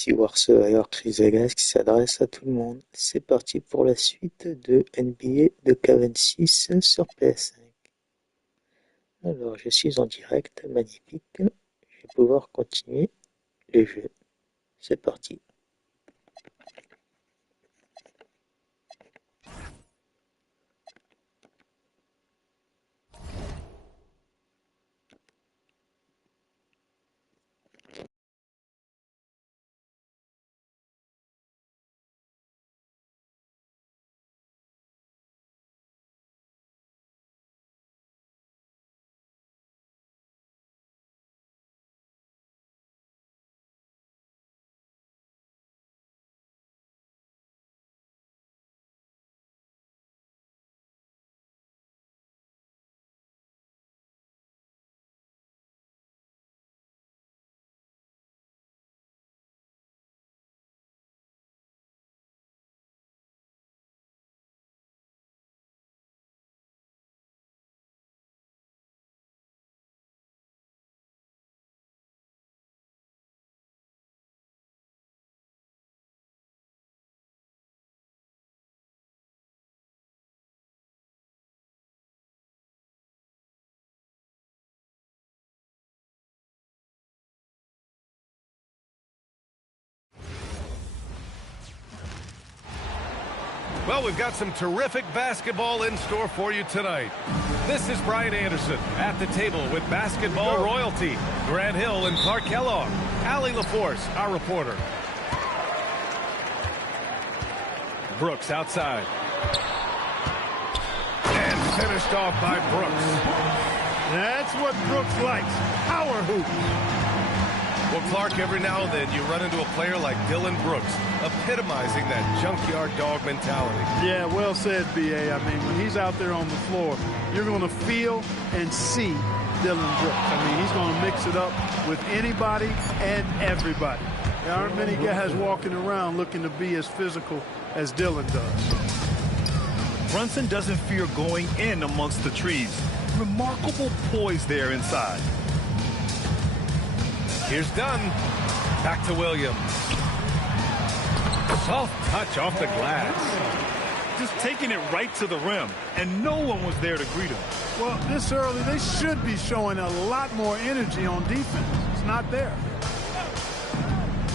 Ici Warsaw Chris Vegas qui s'adresse à tout le monde. C'est parti pour la suite de NBA 2K26 sur PS5. Alors je suis en direct, magnifique. Je vais pouvoir continuer le jeu. C'est parti. Well, we've got some terrific basketball in store for you tonight. This is Brian Anderson at the table with basketball royalty. Grant Hill and Clark Kellogg. Allie LaForce, our reporter. Brooks outside. And finished off by Brooks. That's what Brooks likes. Power hoop. Well, Clark, every now and then you run into a player like Dylan Brooks, epitomizing that junkyard dog mentality. Yeah, well said, B.A. I mean, when he's out there on the floor, you're going to feel and see Dylan Brooks. I mean, he's going to mix it up with anybody and everybody. There aren't many guys walking around looking to be as physical as Dylan does. Brunson doesn't fear going in amongst the trees. Remarkable poise there inside. Here's Dunn. Back to Williams. Soft touch off the glass. Just taking it right to the rim, and no one was there to greet him. Well, this early, they should be showing a lot more energy on defense. It's not there.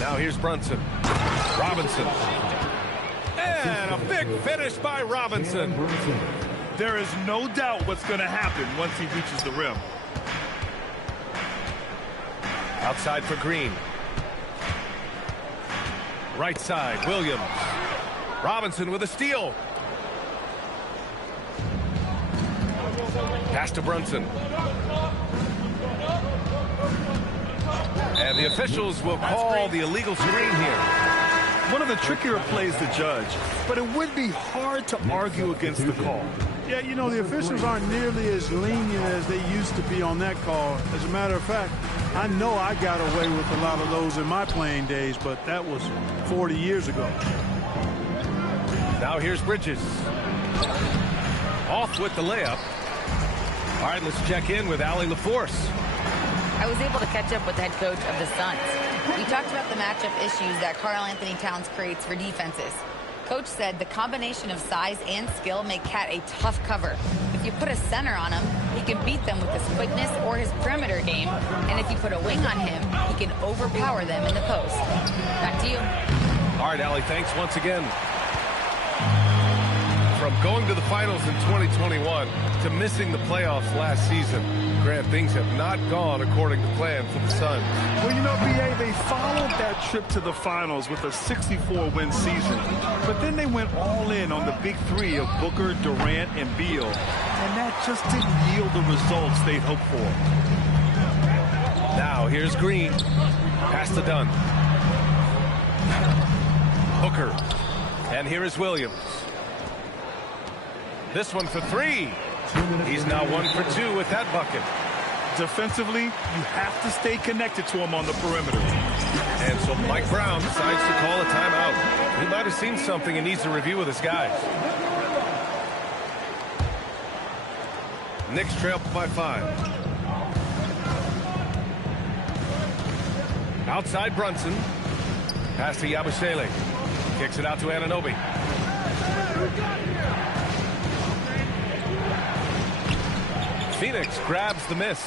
Now here's Brunson. Robinson. And a big finish by Robinson. There is no doubt what's going to happen once he reaches the rim. Outside for Green. Right side, Williams. Robinson with a steal. Pass to Brunson. And the officials will call the illegal screen here. One of the trickier plays to judge, but it would be hard to argue against the call. Yeah, you know, the officials aren't nearly as lenient as they used to be on that call. As a matter of fact, I know I got away with a lot of those in my playing days, but that was 40 years ago. Now here's Bridges. Off with the layup. All right, let's check in with Allie LaForce. I was able to catch up with the head coach of the Suns. We talked about the matchup issues that Karl-Anthony Towns creates for defenses. Coach said the combination of size and skill make Cat a tough cover. If you put a center on him, he can beat them with his quickness or his perimeter game. And if you put a wing on him, he can overpower them in the post. Back to you. All right, Allie, thanks once again. From going to the finals in 2021 to missing the playoffs last season, Grant, things have not gone according to plan for the Suns. Well, you know, B.A., they followed that trip to the finals with a 64-win season. But then they went all in on the big three of Booker, Durant, and Beal. And that just didn't yield the results they'd hoped for. Now, here's Green. Pass to Dunn. Booker. And here is Williams. This one for three. He's now 1 for 2 with that bucket. Defensively, you have to stay connected to him on the perimeter. And so Mike Brown decides to call a timeout. He might have seen something and needs to review with his guys. Knicks trail by 5. Outside Brunson. Pass to Yabusele. Kicks it out to Anunoby. Phoenix grabs the miss.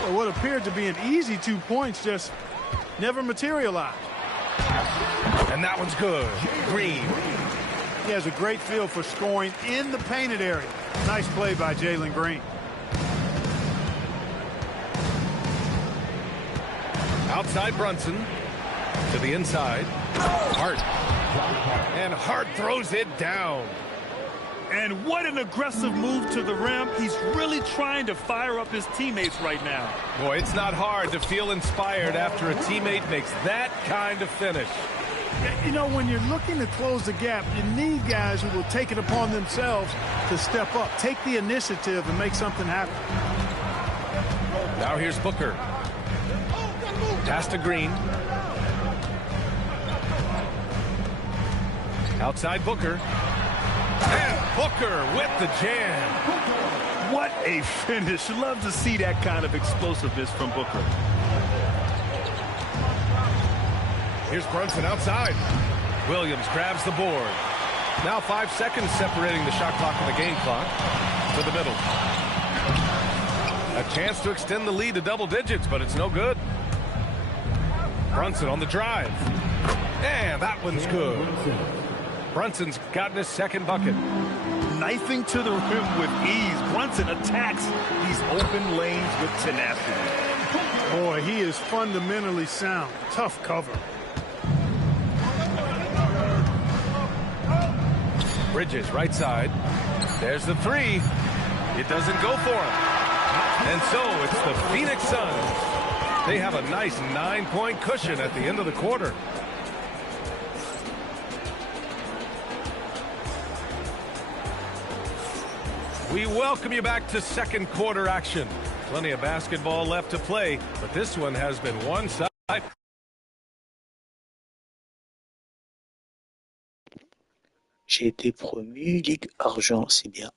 Well, what appeared to be an easy 2 points just never materialized. And that one's good. Green. He has a great feel for scoring in the painted area. Nice play by Jalen Green. Outside Brunson. To the inside. Hart. And Hart throws it down. And what an aggressive move to the rim. He's really trying to fire up his teammates right now. Boy, it's not hard to feel inspired after a teammate makes that kind of finish. You know, when you're looking to close the gap, you need guys who will take it upon themselves to step up, take the initiative, and make something happen. Now here's Booker. Pass to Green. Outside Booker. And Booker with the jam. What a finish. Love to see that kind of explosiveness from Booker. Here's Brunson outside. Williams grabs the board. Now 5 seconds separating the shot clock and the game clock. To the middle. A chance to extend the lead to double digits, but it's no good. Brunson on the drive. And that one's good. Brunson's gotten his second bucket. Knifing to the rim with ease. Brunson attacks these open lanes with tenacity. Boy, he is fundamentally sound. Tough cover. Bridges, right side. There's the three. It doesn't go for him. And so it's the Phoenix Suns. They have a nice 9-point cushion at the end of the quarter. We welcome you back to second quarter action. Plenty of basketball left to play, but this one has been one side. J'ai été promu Ligue Argent, c'est bien.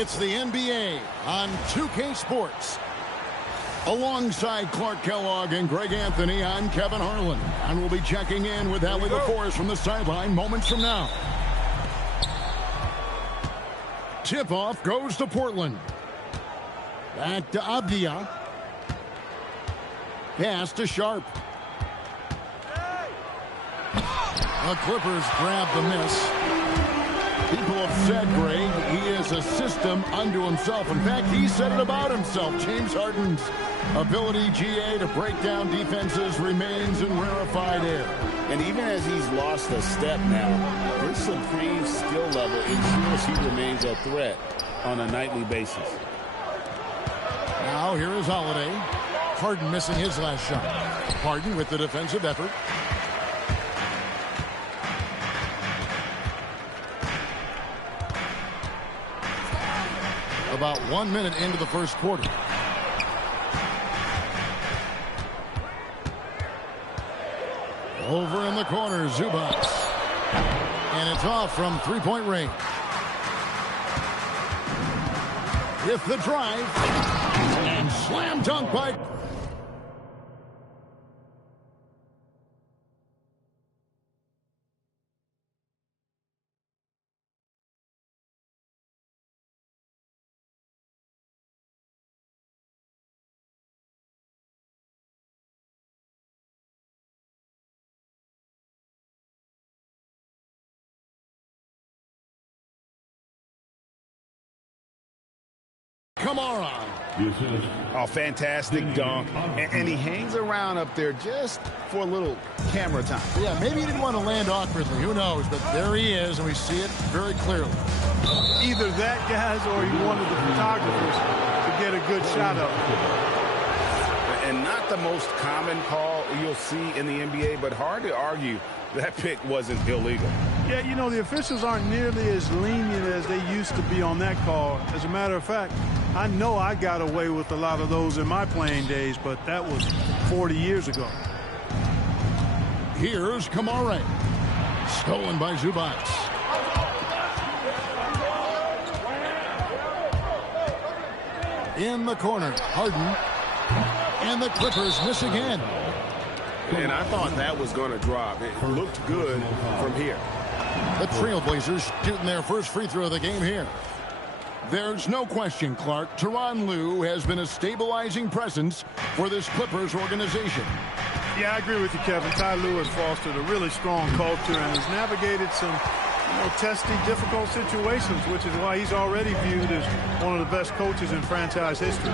It's the NBA on 2K Sports. Alongside Clark Kellogg and Greg Anthony, I'm Kevin Harlan. And we'll be checking in with Allie LaForce from the sideline moments from now. Tip-off goes to Portland. Back to Abdia. Pass to Sharp. The Clippers grab the miss. People have said, Greg, he is a system unto himself. In fact, he said it about himself. James Harden's ability, GA, to break down defenses remains in rarefied air. And even as he's lost a step now, his supreme skill level ensures he remains a threat on a nightly basis. Now here is Holiday. Harden missing his last shot. Harden with the defensive effort. About 1 minute into the first quarter. Over in the corner, Zubac. And it's off from three-point range. With the drive. And slam dunk by... Kamara. Oh, fantastic dunk. And he hangs around up there just for a little camera time. Yeah, maybe he didn't want to land awkwardly. Who knows? But there he is, and we see it very clearly. Either that, guys, or he wanted the photographers to get a good shot of it. And not the most common call you'll see in the NBA, but hard to argue that pick wasn't illegal. Yeah, you know, the officials aren't nearly as lenient as they used to be on that call. As a matter of fact, I know I got away with a lot of those in my playing days, but that was 40 years ago. Here's Kamara. Stolen by Zubac. In the corner, Harden. And the Clippers miss again. And I thought that was going to drop. It looked good from here. The Trailblazers shooting their first free throw of the game here. There's no question, Clark, Tyronn Lue has been a stabilizing presence for this Clippers organization. Yeah, I agree with you, Kevin. Ty Lue has fostered a really strong culture and has navigated some testy, difficult situations, which is why he's already viewed as one of the best coaches in franchise history.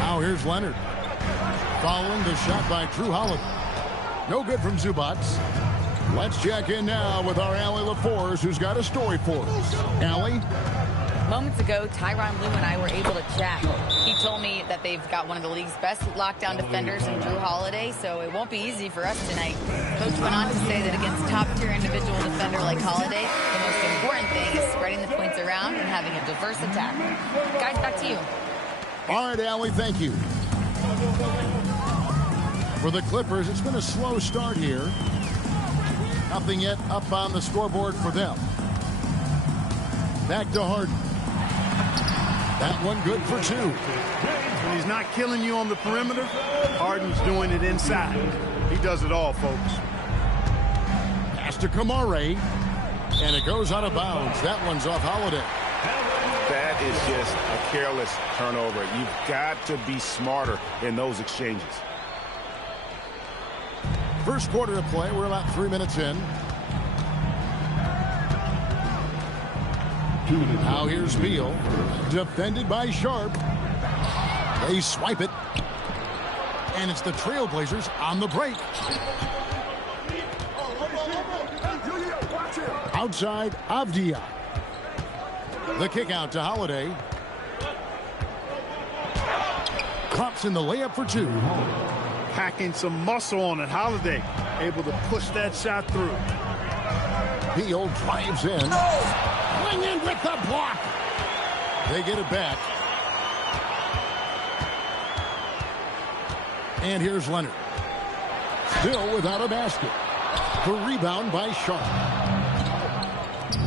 Now here's Leonard. Following the shot by Drew Holiday. No good from Zubac. Let's check in now with our Allie LaForce, who's got a story for us. Allie? Moments ago, Tyronn Lue and I were able to chat. He told me that they've got one of the league's best lockdown defenders in Drew Holiday, so it won't be easy for us tonight. Coach went on to say that against top-tier individual defender like Holiday, the most important thing is spreading the points around and having a diverse attack. Guys, back to you. All right, Allie, thank you. For the Clippers, it's been a slow start here. Nothing yet up on the scoreboard for them. Back to Harden. That one good for two. When he's not killing you on the perimeter, Harden's doing it inside. He does it all, folks. Pass to Kamara. And it goes out of bounds. That one's off Holiday. That is just a careless turnover. You've got to be smarter in those exchanges. First quarter of play. We're about 3 minutes in. Now here's Beal. Defended by Sharp. They swipe it. And it's the Trailblazers on the break. Outside, Avdia. The kick out to Holiday. Pops in the layup for two. Packing some muscle on it. Holiday able to push that shot through. Beal drives in. Swing in with the block. They get it back. And here's Leonard. Still without a basket. The rebound by Sharp.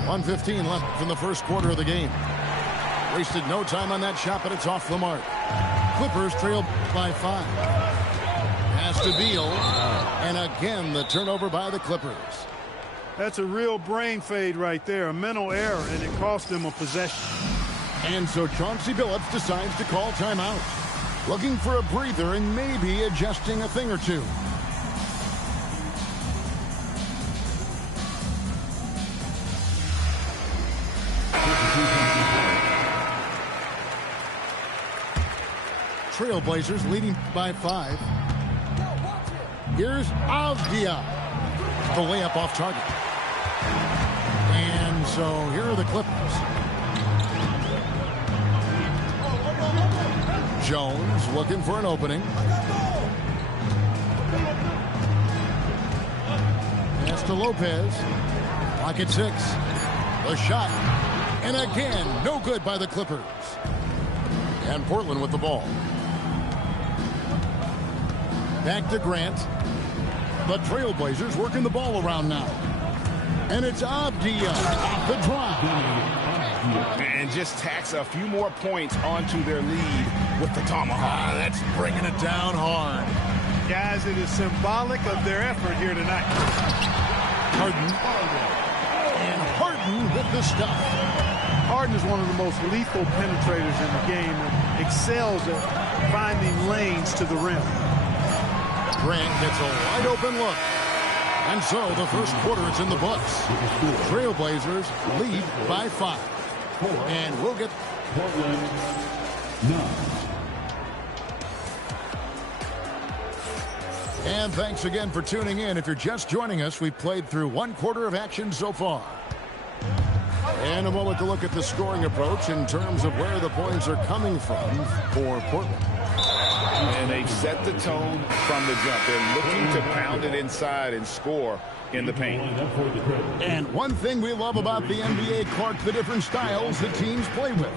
1:15 left from the first quarter of the game. Wasted no time on that shot, but it's off the mark. Clippers trail by 5. Pass to Beal. And again, the turnover by the Clippers. That's a real brain fade right there, a mental error, and it cost them a possession. And so Chauncey Billups decides to call timeout. Looking for a breather and maybe adjusting a thing or two. Trailblazers leading by 5. Here's Avdia. The layup off target. And so here are the Clippers. Jones looking for an opening. Pass to Lopez. Clock at 6. The shot. And again, no good by the Clippers. And Portland with the ball. Back to Grant. The Trailblazers working the ball around now. And it's Avdia off the drive. And just tacks a few more points onto their lead with the tomahawk. That's bringing it down hard. Guys, it is symbolic of their effort here tonight. Harden. And Harden with the stuff. Harden is one of the most lethal penetrators in the game and excels at finding lanes to the rim. Grant gets a wide open look. And so the first quarter is in the books. Trailblazers lead by 5. And we'll get Portland 9. And thanks again for tuning in. If you're just joining us, we've played through one quarter of action so far. And a moment to look at the scoring approach in terms of where the points are coming from for Portland. And they've set the tone from the jump. They're looking to pound it inside and score in the paint. And one thing we love about the NBA, Clark, the different styles that teams play with.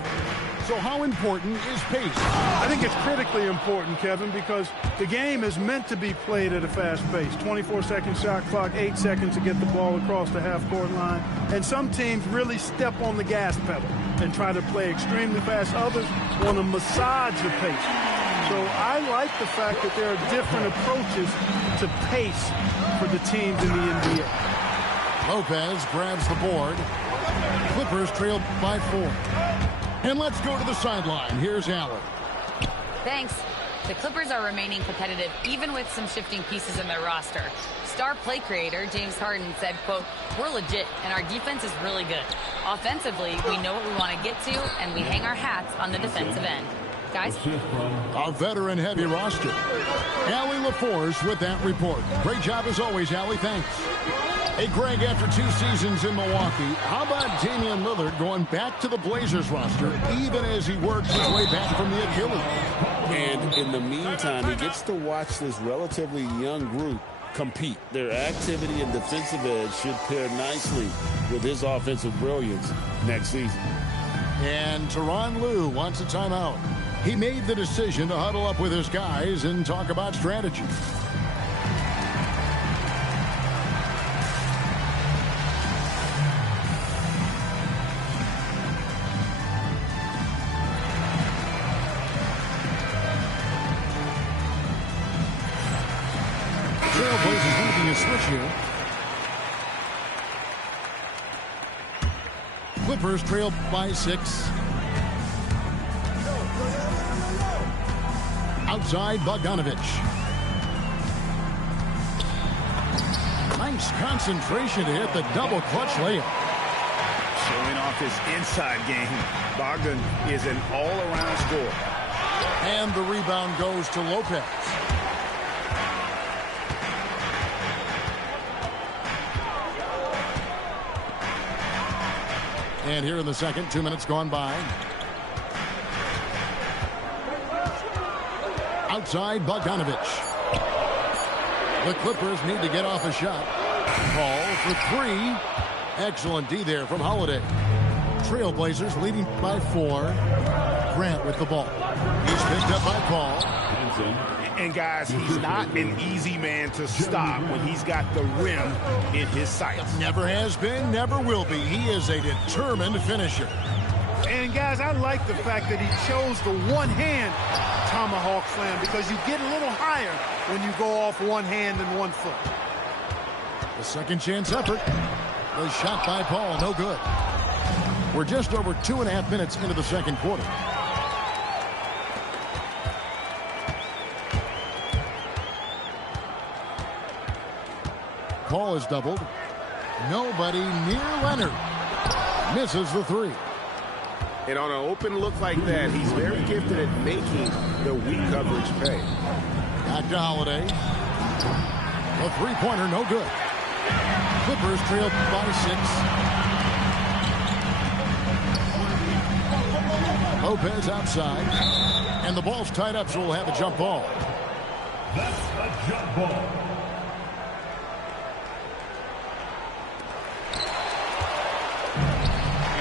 So how important is pace? I think it's critically important, Kevin, because the game is meant to be played at a fast pace. 24-second shot clock, 8 seconds to get the ball across the half-court line. And some teams really step on the gas pedal and try to play extremely fast. Others want to massage the pace. So I like the fact that there are different approaches to pace for the teams in the NBA. Lopez grabs the board. Clippers trail by 4. And let's go to the sideline. Here's Allen. Thanks. The Clippers are remaining competitive even with some shifting pieces in their roster. Star play creator James Harden said, quote, "We're legit and our defense is really good. Offensively, we know what we want to get to and we hang our hats on the defensive end." Guys? A veteran-heavy roster. Allie LaForce with that report. Great job as always, Allie. Thanks. Hey, Greg, after 2 seasons in Milwaukee, how about Damian Lillard going back to the Blazers roster even as he works his way back from the Achilles? And in the meantime, he gets to watch this relatively young group compete. Their activity and defensive edge should pair nicely with his offensive brilliance next season. And Tyronn Lue wants a timeout. He made the decision to huddle up with his guys and talk about strategy. Trailblazers making a switch here. Clippers trail by 6. Outside Bogdanovich. Nice concentration to hit the double clutch layup. Showing off his inside game. Bogdan is an all-around scorer. And the rebound goes to Lopez. And here in the second, 2 minutes gone by. Outside Bogdanovich. The Clippers need to get off a shot. Ball for 3. Excellent D there from Holiday. Trailblazers leading by 4. Grant with the ball. He's picked up by Paul. And guys, he's not an easy man to stop when he's got the rim in his sights. Never has been, never will be. He is a determined finisher. And, guys, I like the fact that he chose the one-hand tomahawk slam because you get a little higher when you go off one hand and one foot. The second chance effort was shot by Paul. No good. We're just over 2.5 minutes into the second quarter. Paul is doubled. Nobody near Leonard. Misses the three. And on an open look like that, he's very gifted at making the weak coverage pay. Back to Holiday. The three-pointer, no good. Clippers trailed by 6. Lopez outside. And the ball's tied up, so we'll have a jump ball. That's a jump ball.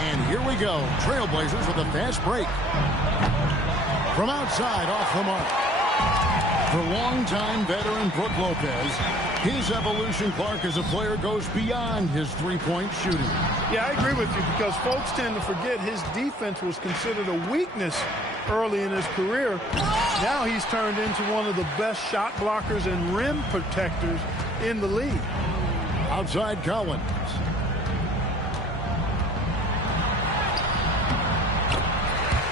And here we go. Trailblazers with a fast break. From outside, off the mark. For longtime veteran Brook Lopez, his evolution, Clark, as a player goes beyond his three-point shooting. Yeah, I agree with you because folks tend to forget his defense was considered a weakness early in his career. Now he's turned into one of the best shot blockers and rim protectors in the league. Outside Collins.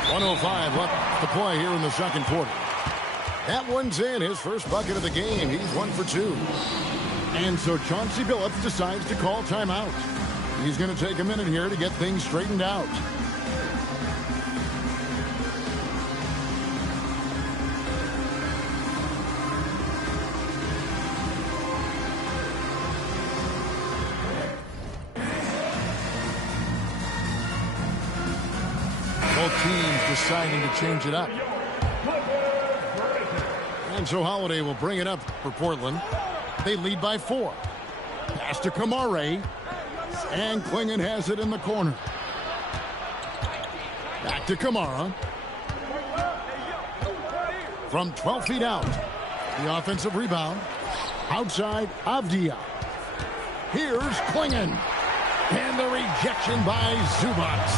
.105 left to play here in the second quarter. That one's in, his first bucket of the game. He's 1 for 2. And so Chauncey Billups decides to call timeout. He's going to take a minute here to get things straightened out. Both teams deciding to change it up. And so Holiday will bring it up for Portland. They lead by 4. Pass to Kamare. And Klingon has it in the corner. Back to Kamara. From 12 feet out. The offensive rebound. Outside Avdia. Here's Klingon. And the rejection by Zubats.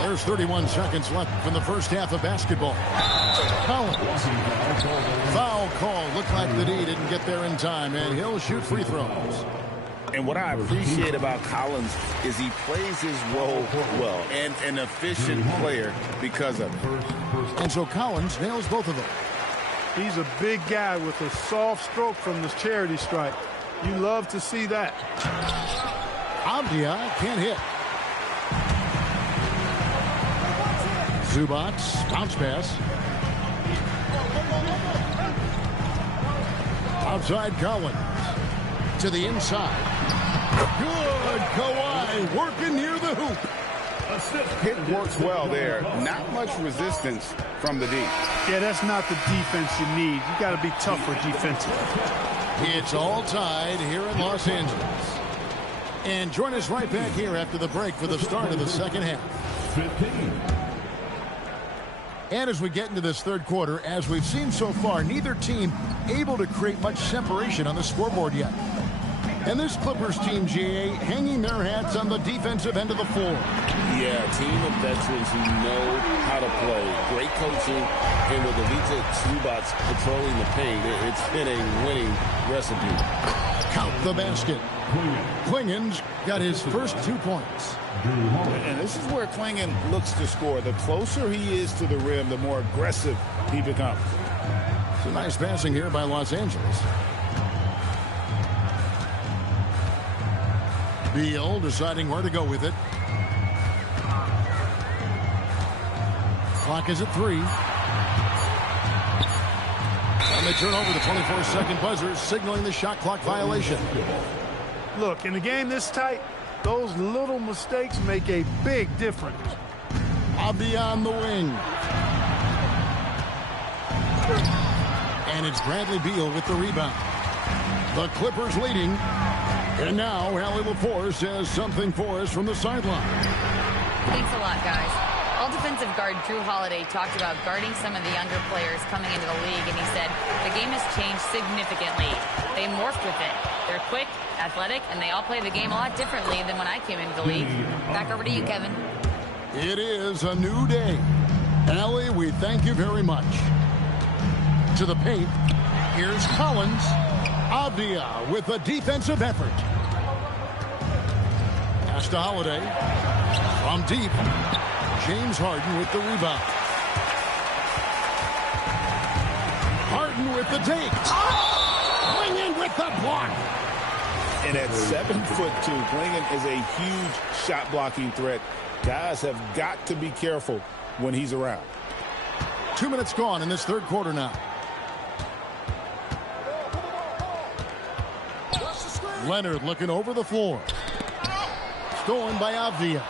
There's 31 seconds left in the first half of basketball. Collins. Foul call. Looked like the D didn't get there in time, and he'll shoot free throws. And what I appreciate about Collins is he plays his role well and an efficient player because of it. And so Collins nails both of them. He's a big guy with a soft stroke from this charity stripe. You love to see that. Avdia can't hit. Zubats, bounce pass. Outside Collins. To the inside. Good, Kawhi working near the hoop. Hit works well there. Not much resistance from the D. Yeah, that's not the defense you need. You got to be tougher defensively. It's all tied here in Los Angeles. And join us right back here after the break for the start of the second half. 15. And as we get into this third quarter, as we've seen so far, neither team able to create much separation on the scoreboard yet. And this Clippers team, GA, hanging their hats on the defensive end of the floor. Yeah, a team of veterans who know how to play. Great coaching, and with Ivica Zubats patrolling the paint, it's been a winning recipe. Count the basket. Klingon's got his first 2 points. And this is where Klingon looks to score. The closer he is to the rim, the more aggressive he becomes. It's a nice passing here by Los Angeles. Beal deciding where to go with it. Clock is at 3. And they turn over the 24-second buzzer, signaling the shot clock violation. Look, in a game this tight, those little mistakes make a big difference. Avdia on the wing. And it's Bradley Beal with the rebound. The Clippers leading. And now Allie LaForce has something for us from the sideline. Thanks a lot, guys. All defensive guard Drew Holiday talked about guarding some of the younger players coming into the league, and he said the game has changed significantly. They morphed with it. They're quick, athletic, and they all play the game a lot differently than when I came into the league. Back over to you, Kevin. It is a new day. Allie, we thank you very much. To the paint. Here's Collins. Avdia with a defensive effort. Pass to Holiday. From deep. James Harden with the rebound. Harden with the take. Clingan with the block. And at 7'2", Clingan is a huge shot blocking threat. Guys have got to be careful when he's around. 2 minutes gone in this third quarter now. Leonard looking over the floor. Stolen by Avdia.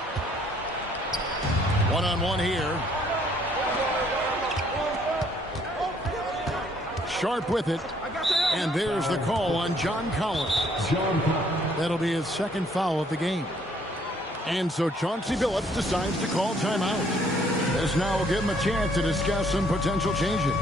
One-on-one here. Sharp with it. And there's the call on John Collins. That'll be his second foul of the game. And so Chauncey Billups decides to call timeout. This now will give him a chance to discuss some potential changes.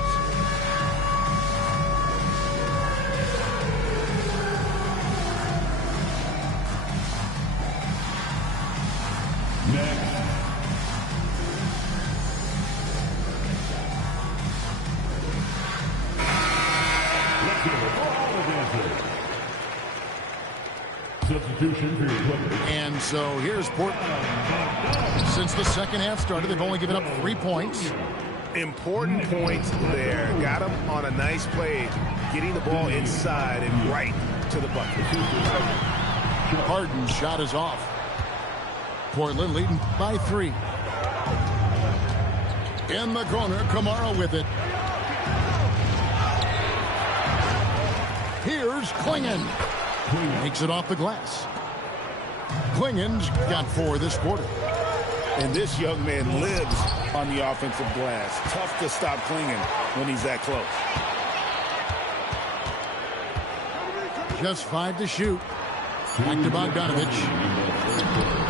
And so here's Portland. Since the second half started, they've only given up 3 points. Important points there. Got him on a nice play, getting the ball inside and right to the bucket. Harden's shot is off. Portland leading by 3. In the corner, Kamara with it. Here's Clingan. Makes it off the glass. Clingan's got 4 this quarter. And this young man lives on the offensive glass. Tough to stop Clingan when he's that close. Just 5 to shoot. Back to Bogdanovich.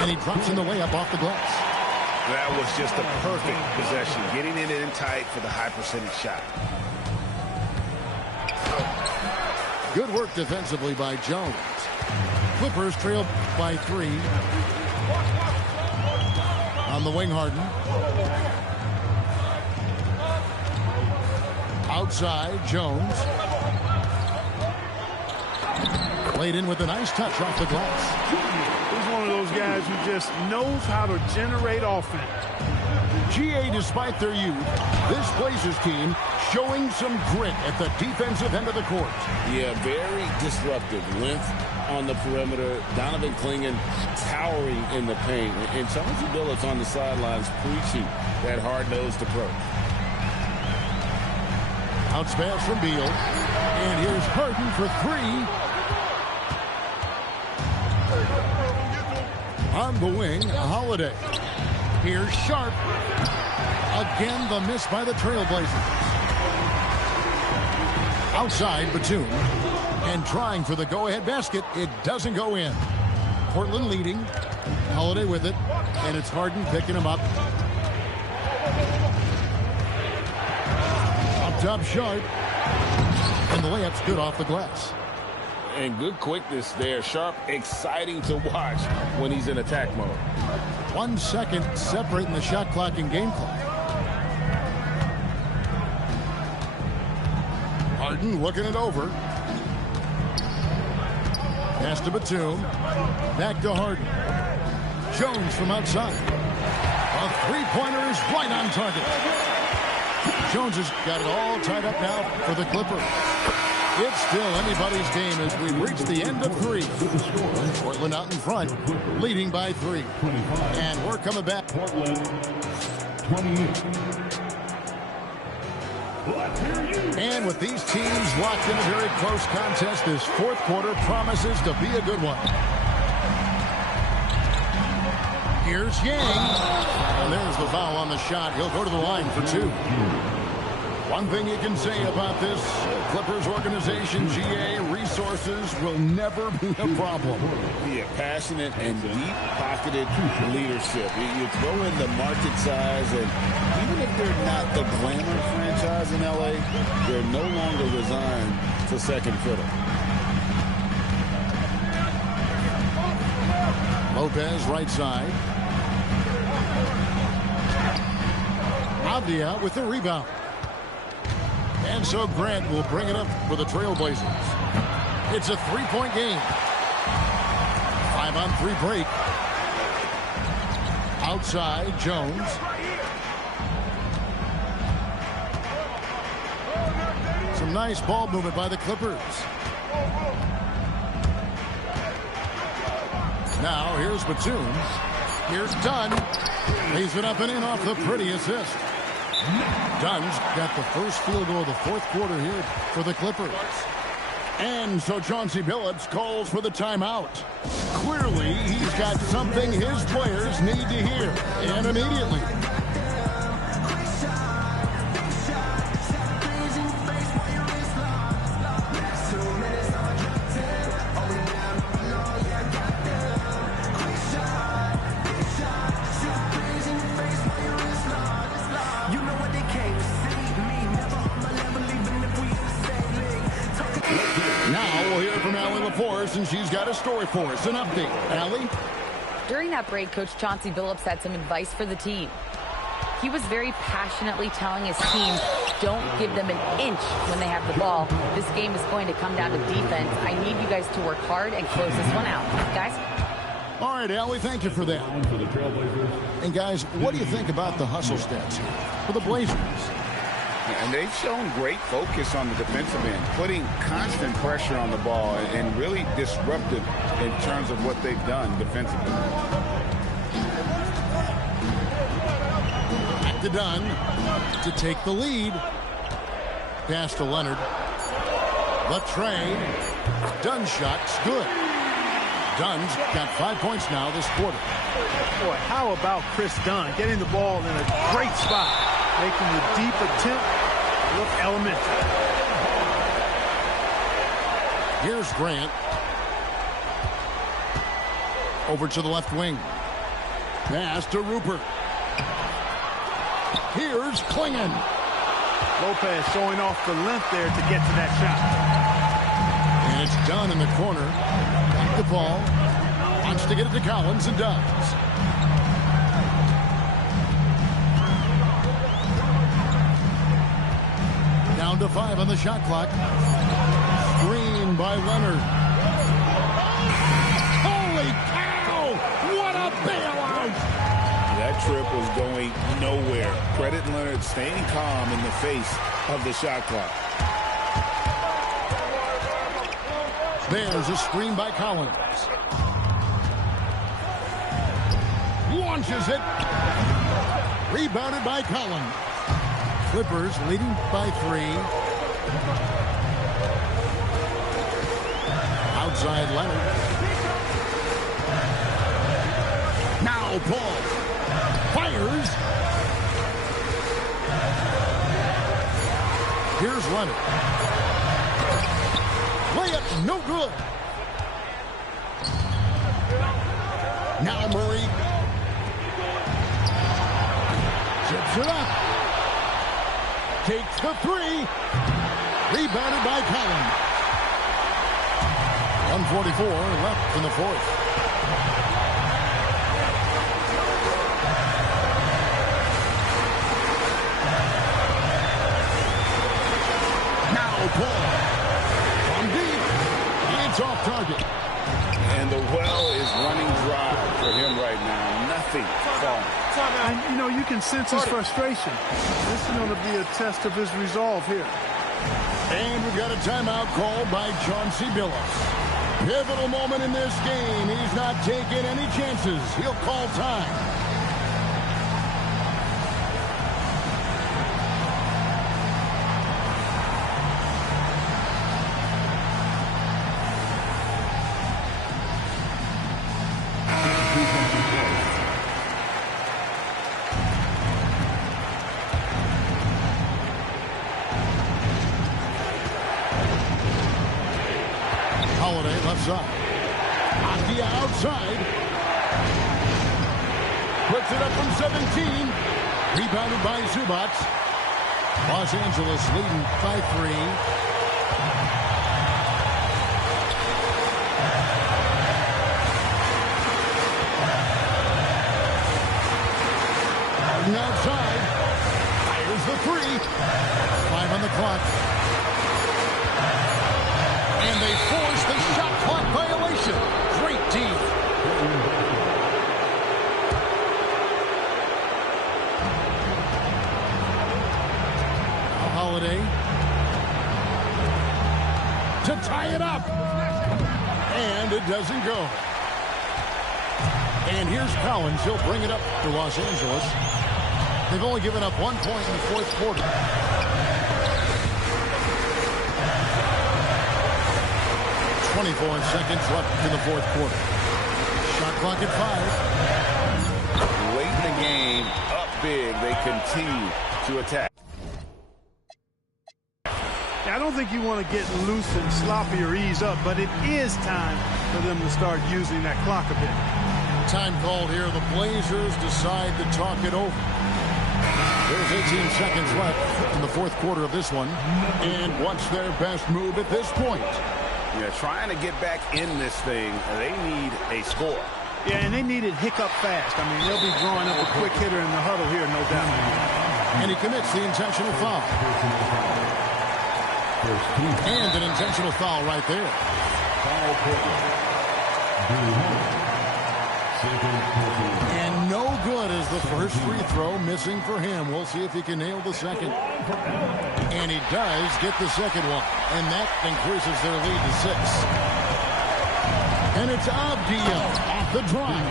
And he drops in the layup off the glass. That was just a perfect possession. Getting it in tight for the high percentage shot. Good work defensively by Jones. Clippers trail by 3. On the wing, Harden. Outside, Jones. Played in with a nice touch off the glass. He's one of those guys who just knows how to generate offense. GA, despite their youth, this Blazers team showing some grit at the defensive end of the court. Yeah, very disruptive. Length on the perimeter. Donovan Clingan towering in the paint. And Chauncey Billups on the sidelines preaching that hard-nosed approach. Bounce pass from Beal. And here's Harden for 3. On the wing, Holiday. Here's Sharp. Again, the miss by the Trailblazers. Outside, Batum. And trying for the go-ahead basket. It doesn't go in. Portland leading. Holiday with it. And it's Harden picking him up. Up top, Sharp. And the layup's good off the glass. And good quickness there. Sharp, exciting to watch when he's in attack mode. 1 second separating the shot clock and game clock. Harden looking it over. Pass to Batum. Back to Harden. Jones from outside. A three-pointer is right on target. Jones has got it all tied up now for the Clippers. It's still anybody's game as we reach the end of 3. Portland out in front, leading by 3. And we're coming back. Portland 28. And with these teams locked in a very close contest, this fourth quarter promises to be a good one. Here's Yang. And there's the foul on the shot. He'll go to the line for 2. One thing you can say about this Clippers organization, GA, resources will never be a problem. Yeah, passionate and deep-pocketed leadership. You throw in the market size, and even if they're not the glamour franchise in LA, they're no longer resigned to second fiddle. Lopez, right side. Avdia with the rebound. And so Grant will bring it up for the Trailblazers. It's a three-point game. 5-on-3 break. Outside, Jones. Some nice ball movement by the Clippers. Now, here's Batum. Here's Dunn. Lays it up and in off the pretty assist. Dunn's got the first field goal of the fourth quarter here for the Clippers. And so Chauncey Billups calls for the timeout. Clearly, he's got something his players need to hear, and immediately. And she's got a story for us, an update. Allie? During that break, Coach Chauncey Billups had some advice for the team. He was very passionately telling his team, don't give them an inch when they have the ball. This game is going to come down to defense. I need you guys to work hard and close this one out. Guys? All right, Allie, thank you for that. And guys, what do you think about the hustle stats here for the Blazers? And they've shown great focus on the defensive end, putting constant pressure on the ball and really disruptive in terms of what they've done defensively. Back to Dunn to take the lead. Pass to Leonard. The trade. Dunn's shot's good. Dunn's got 5 points now this quarter. Boy, how about Chris Dunn getting the ball in a great spot, making the deep attempt look elementary. Here's Grant. Over to the left wing. Pass to Rupert. Here's Klingon. Lopez showing off the length there to get to that shot. And it's Dunn in the corner. Back the ball. Wants to get it to Collins and does. Down to 5 on the shot clock. Screen by Leonard. Holy cow! What a bailout! That trip was going nowhere. Credit Leonard staying calm in the face of the shot clock. There's a screen by Collins. Launches it. Rebounded by Collins. Clippers leading by 3. Outside Leonard. Now Paul fires. Here's Leonard. Layup no good. Now Murray. Chips it up. Takes the 3. Rebounded by Collins. 1:44 left in the fourth. Now Paul. From deep. It's off target. And the well is running dry for him right now. Nothing falling. And, you know, you can sense his frustration. This is going to be a test of his resolve here. And we've got a timeout called by Chauncey Billups. Pivotal moment in this game. He's not taking any chances. He'll call time. Left side. Avdia outside. Puts it up from 17. Rebounded by Zubac. Los Angeles leading by 3. Harden outside. Fires the three. 5 on the clock. And they force the shot clock violation. Great team. Holiday to tie it up. And it doesn't go. And here's Collins. He'll bring it up to Los Angeles. They've only given up 1 point in the fourth quarter. 24 seconds left in the fourth quarter. Shot clock at 5. Late in the game, up big, they continue to attack. I don't think you want to get loose and sloppy or ease up, but it is time for them to start using that clock a bit. Time called here. The Blazers decide to talk it over. There's 18 seconds left in the fourth quarter of this one. And what's their best move at this point? Yeah, trying to get back in this thing, they need a score. Yeah, and they need it hiccup fast. I mean, they'll be drawing up a quick hitter in the huddle here, no doubt. And he commits the intentional foul. And an intentional foul right there. And no good is the first free throw, missing for him. We'll see if he can nail the second. And he does get the second one. And that increases their lead to 6. And it's Abdia off the drive.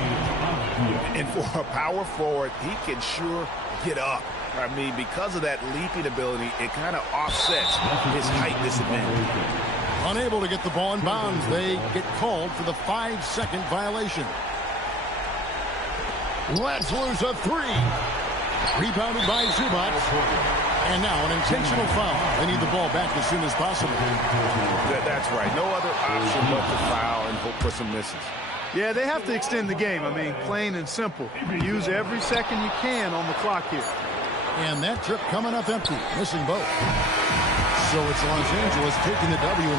And for a power forward, he can sure get up. I mean, because of that leaping ability, it kind of offsets his height disadvantage. Unable to get the ball in bounds, they get called for the 5-second violation. Let's lose a 3. Rebounded by Zubac. And now an intentional foul. They need the ball back as soon as possible. That's right. No other option but to foul and hope for some misses. Yeah, they have to extend the game. I mean, plain and simple. Use every second you can on the clock here. And that trip coming up empty, missing both. So it's Los Angeles taking the W.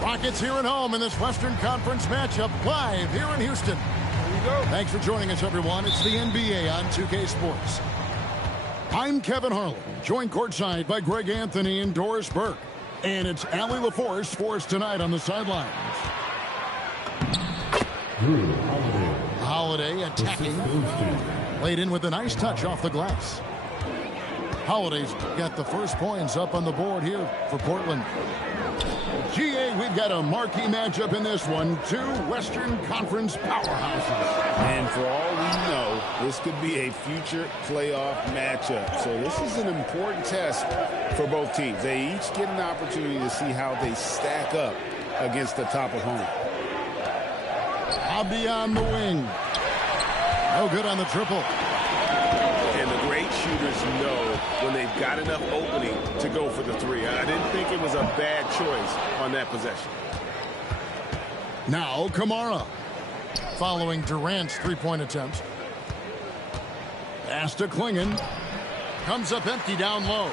Rockets here at home in this Western Conference matchup, live here in Houston. Here we go. Thanks for joining us, everyone. It's the NBA on 2K Sports. I'm Kevin Harlan, joined courtside by Greg Anthony and Doris Burke. And it's Allie LaForce for us tonight on the sidelines. Holiday attacking. Laid in with a nice touch off the glass. Holiday's got the first points up on the board here for Portland. GA, we've got a marquee matchup in this one. Two Western Conference powerhouses. And for all we know, this could be a future playoff matchup. So this is an important test for both teams. They each get an opportunity to see how they stack up against the top opponent. Beyond the wing. No good on the triple. And the great shooters know when they've got enough opening to go for the three. I didn't think it was a bad choice on that possession. Now Kamara. Following Durant's three-point attempt. Pass to Klingon. Comes up empty down low.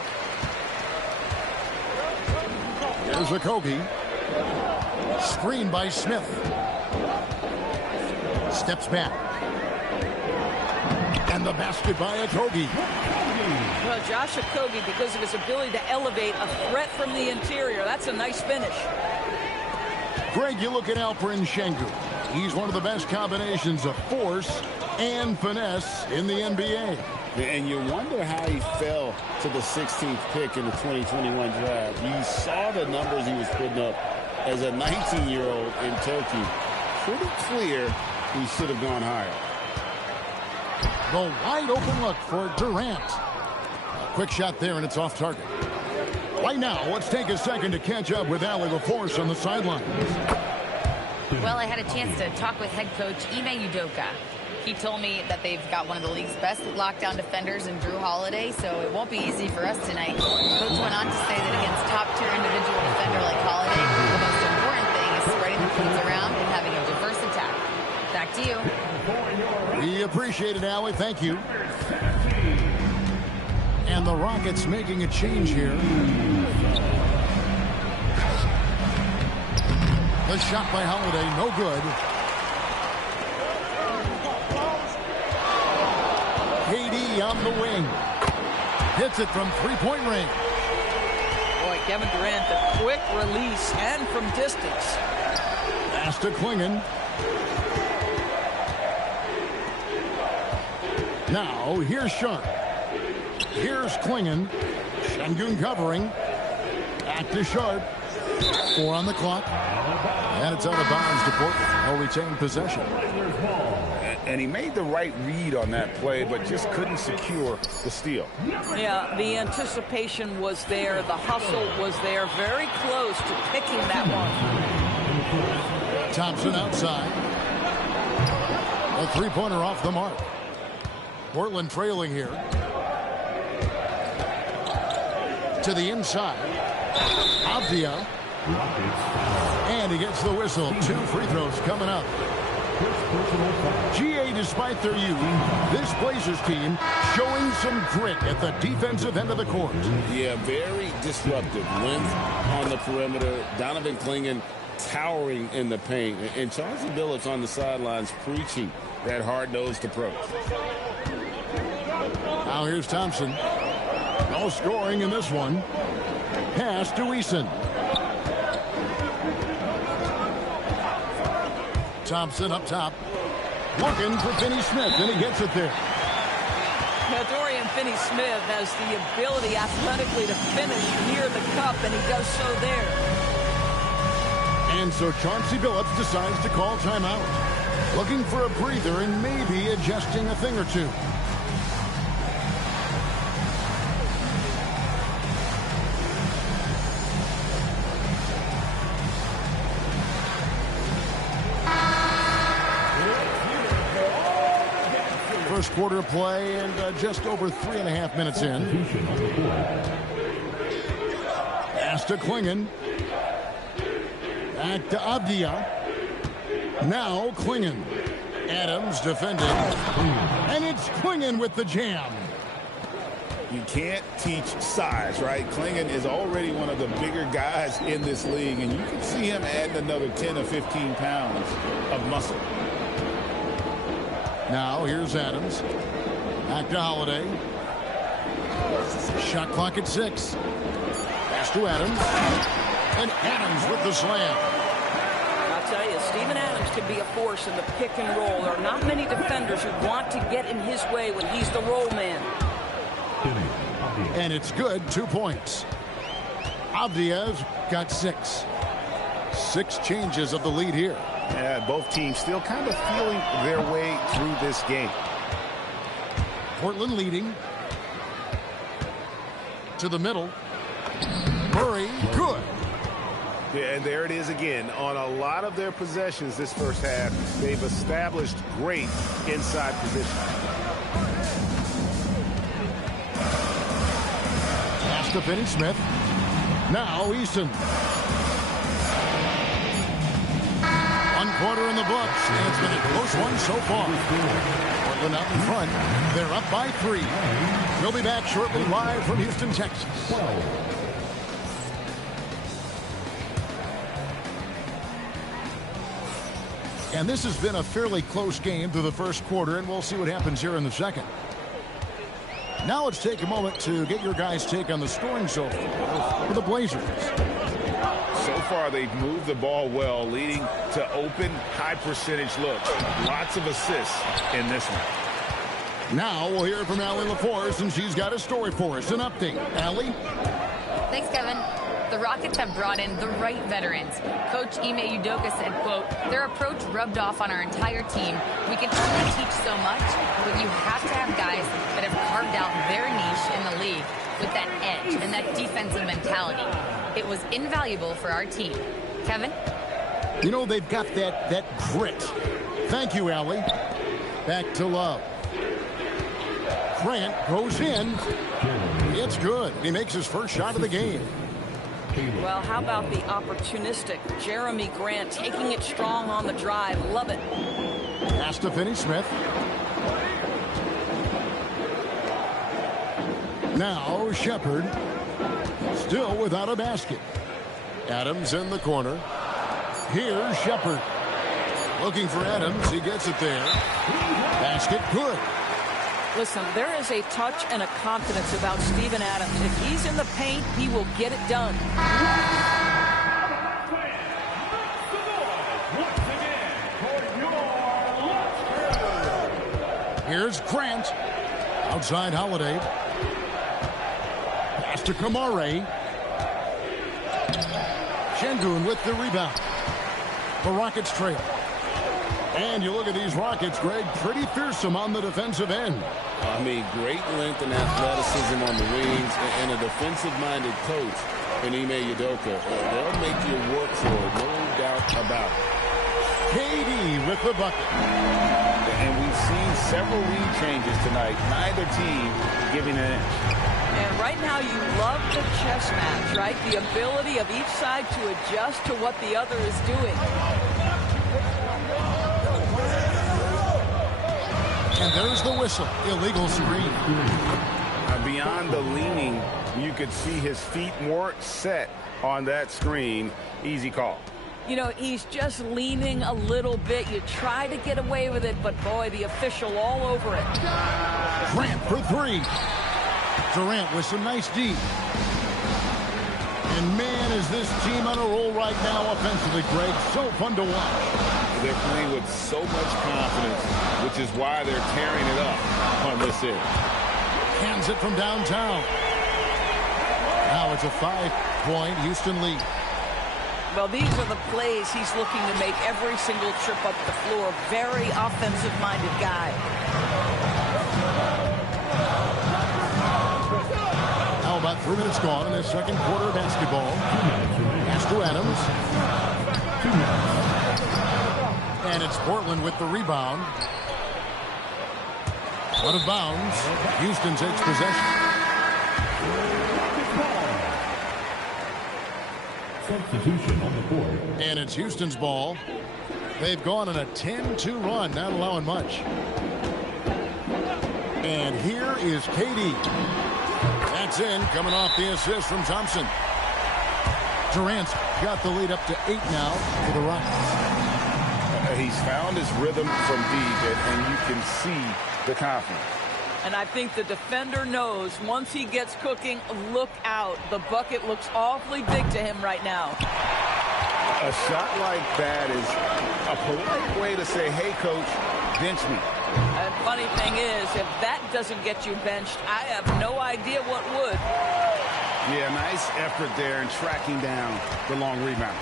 Here's a Cody. Screen by Smith. Steps back. And the basket by Cody. Well, Josh Okogie, because of his ability to elevate a threat from the interior, that's a nice finish. Greg, you look at Alperen Sengun. He's one of the best combinations of force and finesse in the NBA. And you wonder how he fell to the 16th pick in the 2021 draft. You saw the numbers he was putting up as a 19-year-old in Turkey. Pretty clear he should have gone higher. The wide open look for Durant. A quick shot there, and it's off target. Right now, let's take a second to catch up with Allie LaForce on the sideline. Well, I had a chance to talk with head coach Ime Udoka. He told me that they've got one of the league's best lockdown defenders in Drew Holiday, so it won't be easy for us tonight. Coach went on to say that against top-tier individual defender like Holiday, the most important thing is spreading the points around and having a diverse attack. Back to you. We appreciate it, Allie. Thank you. And the Rockets making a change here. The shot by Holiday, no good. KD on the wing. Hits it from three-point range. Boy, Kevin Durant, a quick release and from distance. Pass to Klingon. Now, here's Sharp. Here's Klingon. Sengun covering. Back to Sharp. 4 on the clock. And it's out of bounds to Portland. No retained possession. And he made the right read on that play, but just couldn't secure the steal. Yeah, the anticipation was there. The hustle was there. Very close to picking that one. Thompson outside. A three-pointer off the mark. Portland trailing here. To the inside. Avdia. And he gets the whistle. 2 free throws coming up. GA, despite their youth, this Blazers team showing some grit at the defensive end of the court. Yeah, very disruptive. Length on the perimeter. Donovan Klingon towering in the paint. And Chauncey Billups on the sidelines preaching that hard-nosed approach. Now here's Thompson. No scoring in this one. Pass to Eason. Thompson up top. Looking for Finney-Smith, and he gets it there. Now, Dorian Finney-Smith has the ability athletically to finish near the cup, and he does so there. And so Chauncey Billups decides to call timeout. Looking for a breather and maybe adjusting a thing or two. First quarter of play and just over 3.5 minutes in. Pass to Klingon. Back to Avdia. Now Klingon. Adams defending. And it's Klingon with the jam. You can't teach size, right? Klingon is already one of the bigger guys in this league, and you can see him adding another 10 or 15 pounds of muscle. Now here's Adams. Back to Holiday. Shot clock at 6. Pass to Adams. And Adams with the slam. I'll tell you, Steven Adams can be a force in the pick and roll. There are not many defenders who want to get in his way when he's the roll man. And it's good, 2 points. Avdiyev got 6. 6 changes of the lead here. Yeah, both teams still kind of feeling their way through this game. Portland leading. To the middle. Murray, good. Yeah, and there it is again. On a lot of their possessions this first half, they've established great inside position. Pass to Finney Smith. Now Easton. 1 quarter in the books, and it's been a close one so far. Portland out in front. They're up by 3. We'll be back shortly live from Houston, Texas. And this has been a fairly close game through the first quarter, and we'll see what happens here in the second. Now let's take a moment to get your guys' take on the scoring so far for the Blazers. So far, they've moved the ball well, leading to open, high-percentage looks. Lots of assists in this one. Now we'll hear from Allie LaForce, and she's got a story for us. An update. Allie? Thanks, Kevin. The Rockets have brought in the right veterans. Coach Ime Udoka said, quote, their approach rubbed off on our entire team. We can only teach so much, but you have to have guys that have carved out their niche in the league with that edge and that defensive mentality. It was invaluable for our team. Kevin? You know, they've got that grit. Thank you, Allie. Back to Love. Grant goes in. It's good. He makes his first shot of the game. Well, how about the opportunistic Jeremy Grant taking it strong on the drive? Love it. Pass to Finney Smith. Now Shepard. Still without a basket. Adams in the corner. Here's Shepard. Looking for Adams. He gets it there. Basket good. Listen, there is a touch and a confidence about Steven Adams. If he's in the paint, he will get it done. Here's Grant. Outside Holiday. Pass to Kamare. Şengün with the rebound. The Rockets trail. And you look at these Rockets, Greg, pretty fearsome on the defensive end. I mean, great length and athleticism on the wings, and a defensive-minded coach in Ime Udoka. They'll make you work for it, no doubt about it. KD with the bucket. And we've seen several lead changes tonight, neither team giving an inch. And right now you love the chess match, right? The ability of each side to adjust to what the other is doing. And there's the whistle. Illegal screen. Beyond the leaning, you could see his feet weren't set on that screen. Easy call. You know, he's just leaning a little bit. You try to get away with it, but boy, the official all over it. Grant for 3. Durant with some nice D. And man, is this team on a roll right now offensively, Greg. So fun to watch. They're playing with so much confidence, which is why they're tearing it up on this end. Hands it from downtown. Now it's a 5-point Houston lead. Well, these are the plays he's looking to make every single trip up the floor. Very offensive-minded guy. Now about 3 minutes gone in the second quarter of basketball. Pass to Adams. And it's Portland with the rebound. Out of bounds. Houston takes possession. Substitution on the court. And it's Houston's ball. They've gone on a 10-2 run, not allowing much. And here is Cody. That's in, coming off the assist from Thompson. Durant's got the lead up to 8 now for the Rockets. He's found his rhythm from deep, and you can see the confidence. And I think the defender knows once he gets cooking, look out. The bucket looks awfully big to him right now. A shot like that is a polite way to say, hey, coach, bench me. And funny thing is, if that doesn't get you benched, I have no idea what would. Yeah, nice effort there in tracking down the long rebound.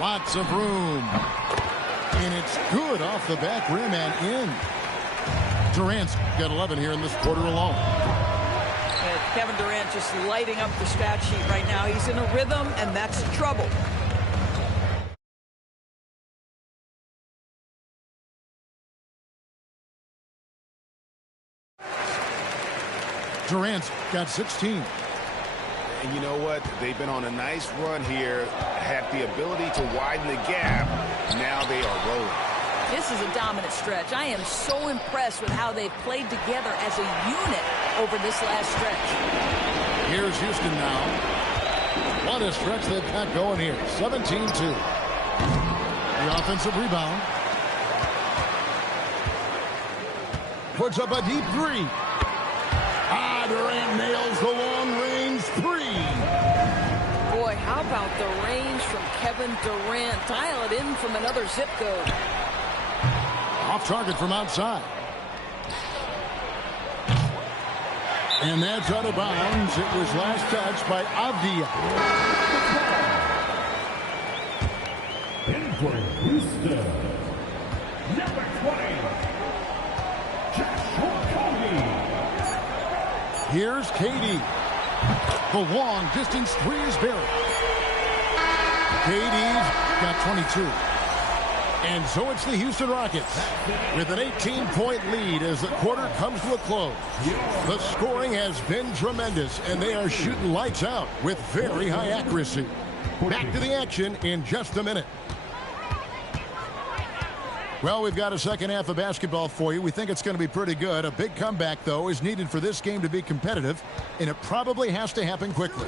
Lots of room. And it's good off the back rim and in. Durant's got 11 here in this quarter alone. And Kevin Durant just lighting up the stat sheet right now. He's in a rhythm, and that's trouble. Durant's got 16. And you know what? They've been on a nice run here, had the ability to widen the gap. Now they are rolling. This is a dominant stretch. I am so impressed with how they've played together as a unit over this last stretch. Here's Houston now. What a stretch they've got going here. 17-2. The offensive rebound. Puts up a deep three. Durant nails the long-range three. Boy, how about the range from Kevin Durant? Dial it in from another zip code. Off target from outside. And that's out of bounds. It was last touched by Avdia. In for Houston, number 20, Joshua Cody. Here's KD. The long distance three is buried. KD's got 22. And so it's the Houston Rockets with an 18-point lead as the quarter comes to a close. The scoring has been tremendous, and they are shooting lights out with very high accuracy. Back to the action in just a minute. Well, we've got a second half of basketball for you. We think it's going to be pretty good. A big comeback, though, is needed for this game to be competitive, and it probably has to happen quickly.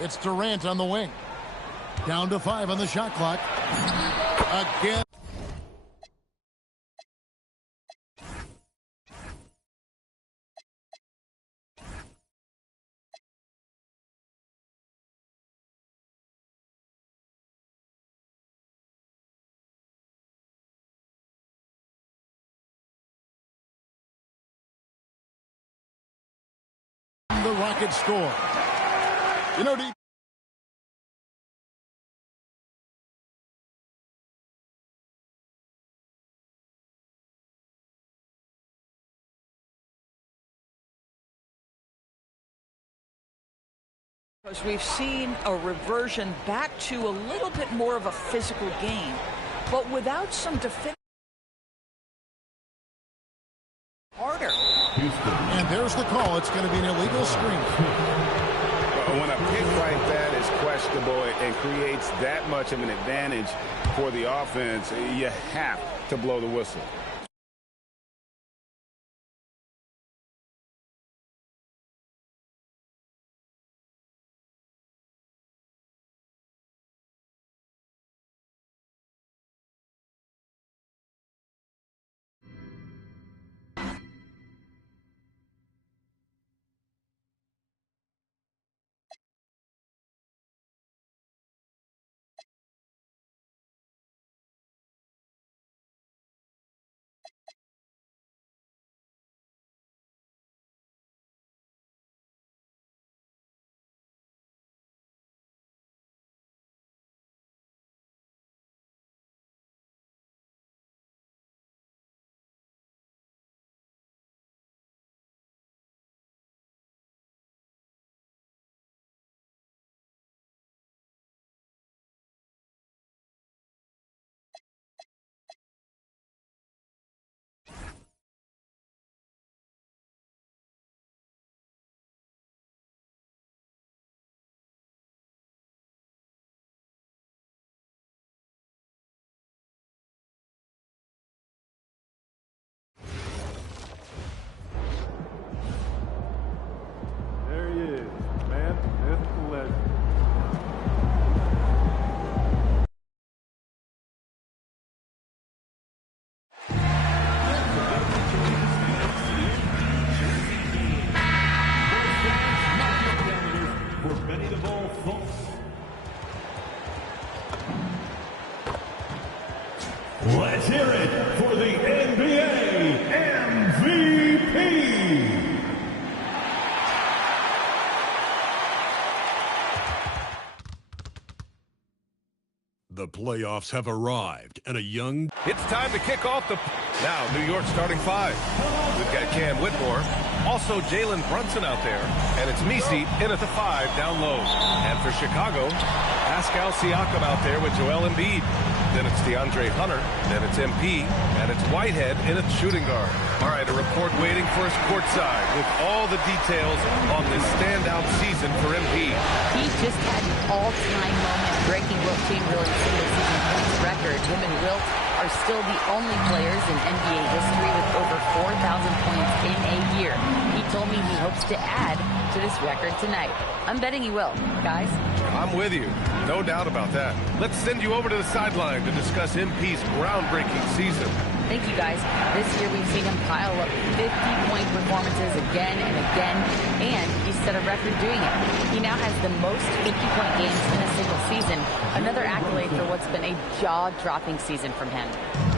It's Durant on the wing. Down to 5 on the shot clock. Again. The Rockets score. You know, because we've seen a reversion back to a little bit more of a physical game, but without some defense. Harder. And there's the call. It's going to be an illegal screen. When a pick like that is questionable and creates that much of an advantage for the offense, you have to blow the whistle. playoffs have arrived, and a young... It's time to kick off the... Now, New York starting 5. We've got Cam Whitmore. Also, Jalen Brunson out there. And it's Misi in at the 5 down low. And for Chicago, Pascal Siakam out there with Joel Embiid. Then it's DeAndre Hunter. Then it's MP. And it's Whitehead in at shooting guard. All right, a report waiting for us courtside with all the details on this standout season for MP. He just had an all-time moment breaking Wilt Chamberlain's single-season points record. Him and Wilt are still the only players in NBA history with over 4,000 points in a year. He told me he hopes to add to this record tonight. I'm betting he will, guys. I'm with you. No doubt about that. Let's send you over to the sideline to discuss MP's groundbreaking season. Thank you, guys. This year we've seen him pile up 50-point performances again and again, and he's set a record doing it. He now has the most 50-point games in a single season, another accolade for what's been a jaw-dropping season from him.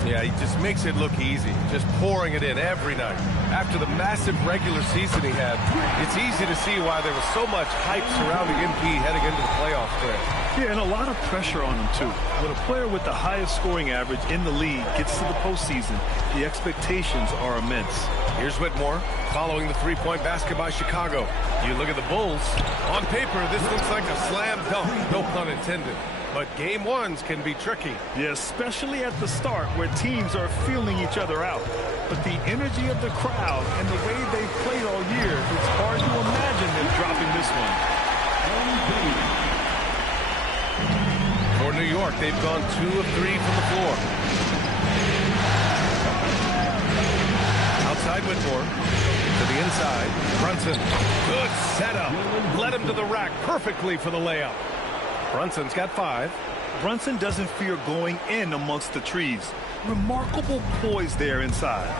Yeah, he just makes it look easy, just pouring it in every night. After the massive regular season he had, it's easy to see why there was so much hype surrounding MP heading into the playoff stretch. Yeah, and a lot of pressure on him, too. When a player with the highest scoring average in the league gets to the postseason, the expectations are immense. Here's Whitmore following the three-point basket by Chicago. You look at the Bulls. On paper, this looks like a slam dunk, no pun intended. But game ones can be tricky. Yeah, especially at the start where teams are feeling each other out. But the energy of the crowd and the way they've played all year, it's hard to imagine them dropping this one. For New York, they've gone 2 of 3 from the floor. Outside Whitmore. To the inside. Brunson. Good setup. Led him to the rack perfectly for the layup. Brunson's got 5. Brunson doesn't fear going in amongst the trees. Remarkable poise there inside.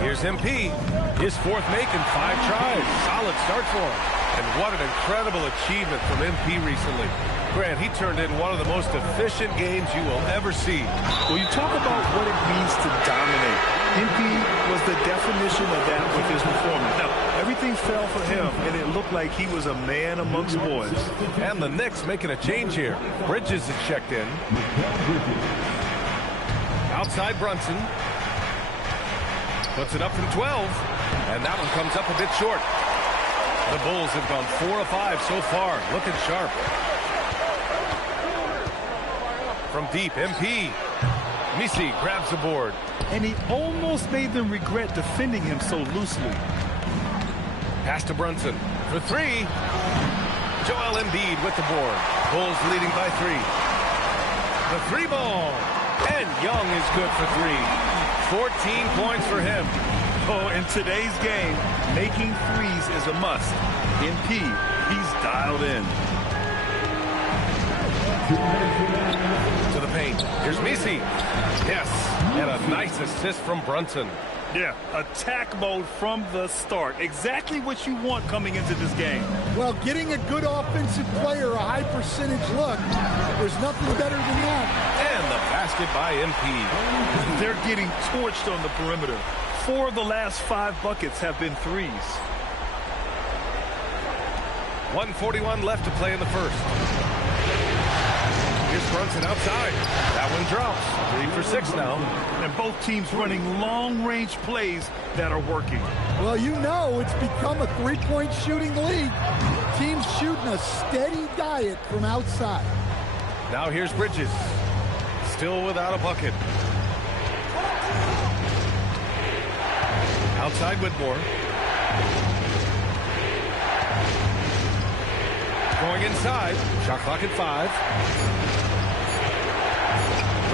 Here's MP. His 4th make in 5 tries. Solid start for him. And what an incredible achievement from MP recently. Grant, he turned in one of the most efficient games you will ever see. Well, you talk about what it means to dominate. MP was the definition of that with his performance. Now, everything fell for him, and it looked like he was a man amongst boys. And the Knicks making a change here. Bridges is checked in. Outside Brunson. Puts it up from 12. And that one comes up a bit short. The Bulls have gone 4 of 5 so far. Looking sharp. From deep, MP. Misi grabs the board. And he almost made them regret defending him so loosely. Pass to Brunson for 3. Joel Embiid with the board. Bulls leading by 3. The 3 ball. And Young is good for 3. 14 points for him. Oh, in today's game, making threes is a must. MP, he's dialed in. To the paint. Here's Misi. Yes. And a nice assist from Brunson. Yeah, attack mode from the start. Exactly what you want coming into this game. Well, getting a good offensive player a high percentage look, there's nothing better than that. And the basket by MP. They're getting torched on the perimeter. 4 of the last 5 buckets have been threes. 1:41 left to play in the first. Here's Brunson outside. That one drops. 3 for 6 now. And both teams running long-range plays that are working. Well, you know it's become a three-point shooting league. Teams shooting a steady diet from outside. Now here's Bridges. Still without a bucket. Outside Whitmore. Going inside. Shot clock at 5.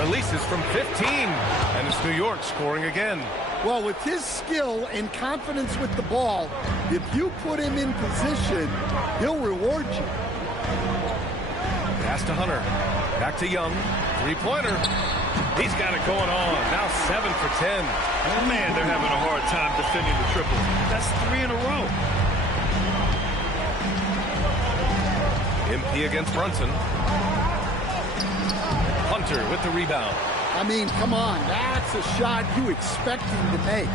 Releases from 15. And it's New York scoring again. Well, with his skill and confidence with the ball, if you put him in position, he'll reward you. Pass to Hunter. Back to Young. 3-pointer. He's got it going on. Now 7 for 10. Oh, man, they're having a hard time defending the triple. That's 3 in a row. MP against Brunson. Hunter with the rebound. I mean, come on. That's a shot you expect him to make.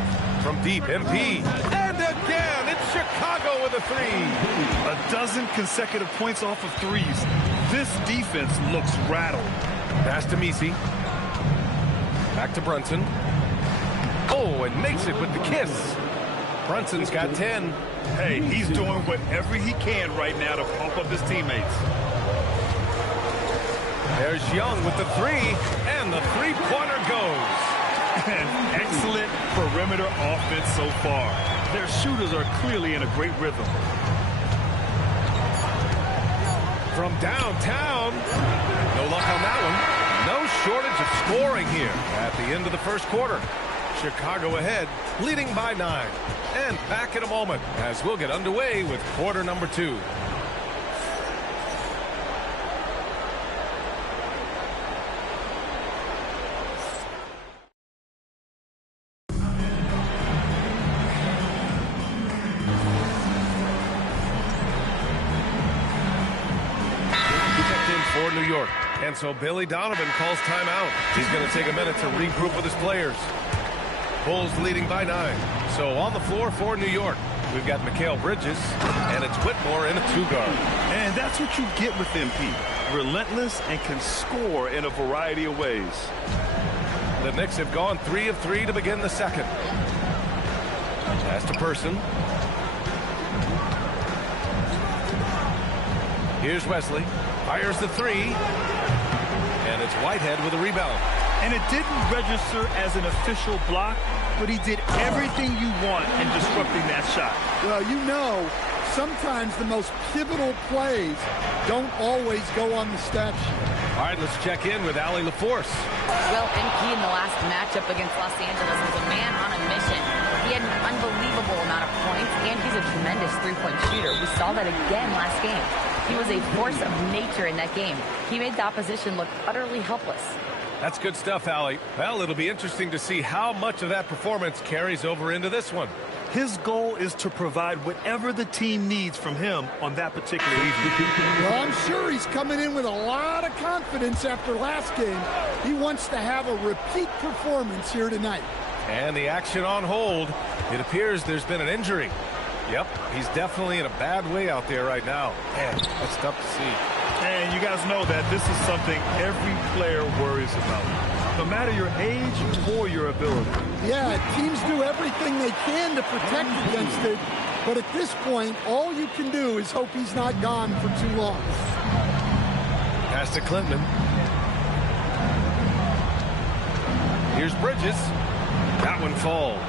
From deep, MP. And again, it's Chicago with a 3. A dozen consecutive points off of threes. This defense looks rattled. Pass to Misi. Back to Brunson. Oh, and makes it with the kiss. Brunson's got 10. Hey, he's doing whatever he can right now to pump up his teammates. There's Young with the 3, and the three-pointer goes. An excellent perimeter offense so far. Their shooters are clearly in a great rhythm. From downtown, no luck on that one. No shortage of scoring here at the end of the first quarter. Chicago ahead, leading by 9. And back in a moment as we'll get underway with quarter number 2. For New York. And so Billy Donovan calls timeout. He's going to take a minute to regroup with his players. Bulls leading by 9. So on the floor for New York, we've got Mikal Bridges, and it's Whitmore in a 2-guard. And that's what you get with MP. Relentless and can score in a variety of ways. The Knicks have gone 3 of 3 to begin the second. Pass to Person. Here's Wesley. Fires the 3. And it's Whitehead with a rebound. And it didn't register as an official block, but he did everything you want in disrupting that shot. Well, you know, sometimes the most pivotal plays don't always go on the stat sheet. All right, let's check in with Allie LaForce. Well, MP in the last matchup against Los Angeles was a man on a mission. He had an unbelievable amount of points, and he's a tremendous three-point shooter. We saw that again last game. He was a force of nature in that game. He made the opposition look utterly helpless. That's good stuff, Allie. Well, it'll be interesting to see how much of that performance carries over into this one. His goal is to provide whatever the team needs from him on that particular evening. Well, I'm sure he's coming in with a lot of confidence after last game. He wants to have a repeat performance here tonight. And the action on hold. It appears there's been an injury. Yep, he's definitely in a bad way out there right now. Man, that's tough to see. And you guys know that this is something every player worries about. No matter your age or your ability. Yeah, teams do everything they can to protect against it. But at this point, all you can do is hope he's not gone for too long. Pass to Clinton. Here's Bridges. That one falls.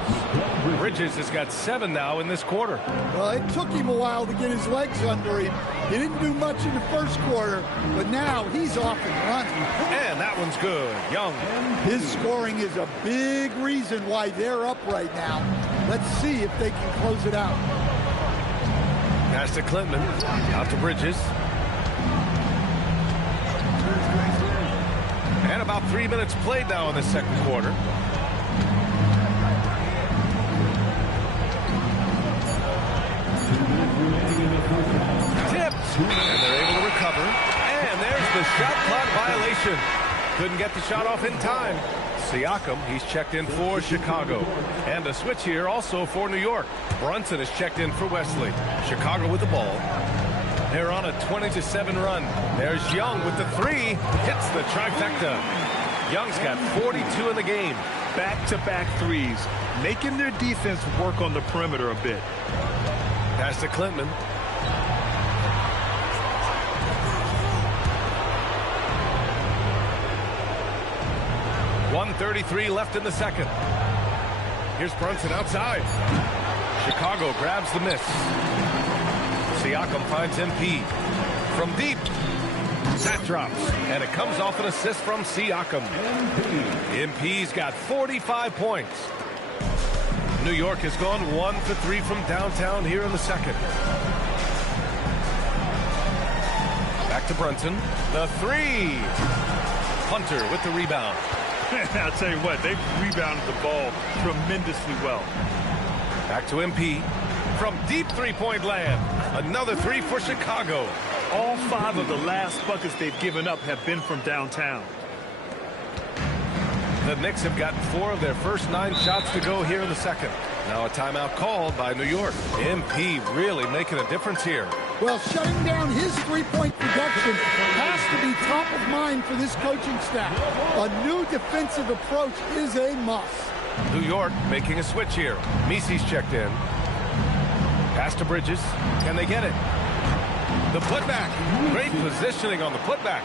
Bridges has got 7 now in this quarter. Well, it took him a while to get his legs under him. He didn't do much in the first quarter, but now he's off and running. And that one's good. Young. His scoring is a big reason why they're up right now. Let's see if they can close it out. Pass to Clinton. Out to Bridges. And about 3 minutes played now in the second quarter. Tipped, and they're able to recover. And there's the shot clock violation. Couldn't get the shot off in time. Siakam, he's checked in for Chicago. And a switch here also for New York. Brunson is checked in for Wesley. Chicago with the ball. They're on a 20-7 run. There's Young with the 3. Hits the trifecta. Young's got 42 in the game. Back-to-back threes, making their defense work on the perimeter a bit. Pass to Clinton. .133 left in the second. Here's Brunson outside. Chicago grabs the miss. Siakam finds MP. From deep. That drops, and it comes off an assist from Siakam. MP's got 45 points. New York has gone 1 for 3 from downtown here in the second. Back to Brunson. The 3. Hunter with the rebound. I'll tell you what, they've rebounded the ball tremendously well. Back to MP. From deep three-point land. Another 3 for Chicago. All 5 of the last buckets they've given up have been from downtown. The Knicks have gotten 4 of their first 9 shots to go here in the second. Now a timeout called by New York. MP really making a difference here. Well, shutting down his three-point production has to be top of mind for this coaching staff. A new defensive approach is a must. New York making a switch here. Misi's checked in. Pass to Bridges. Can they get it? The putback. Great positioning on the putback.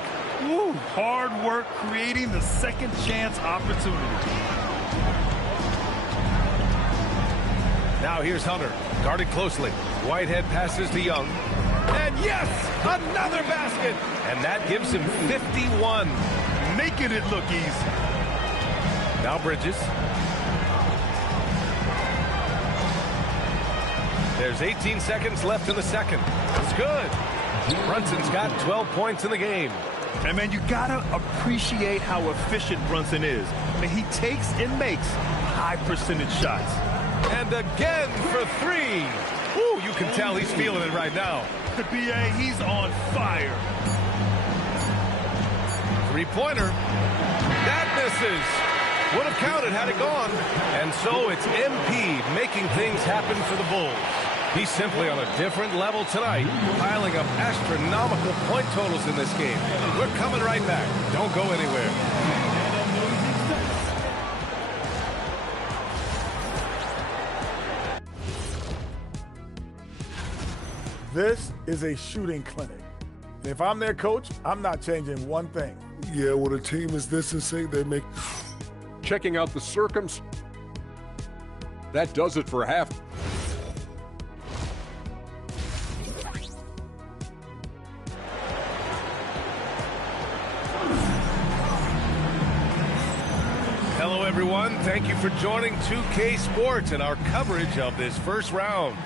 Ooh, hard work creating the second chance opportunity. Now here's Hunter, guarded closely. Whitehead passes to Young. And yes, another basket. And that gives him 51. Making it look easy. Now Bridges. There's 18 seconds left in the second. It's good. Brunson's got 12 points in the game. And, man, you got to appreciate how efficient Brunson is. I mean, he takes and makes high-percentage shots. And again for three. Ooh, you can tell he's feeling it right now. The BA, he's on fire. Three-pointer. That misses. Would have counted had it gone. And so it's MP making things happen for the Bulls. He's simply on a different level tonight, piling up astronomical point totals in this game. We're coming right back. Don't go anywhere. This is a shooting clinic. If I'm their coach, I'm not changing one thing. Yeah, when a team is this insane, they make... Checking out the circums. That does it for half. Hello, everyone. Thank you for joining 2K Sports and our coverage of this first round.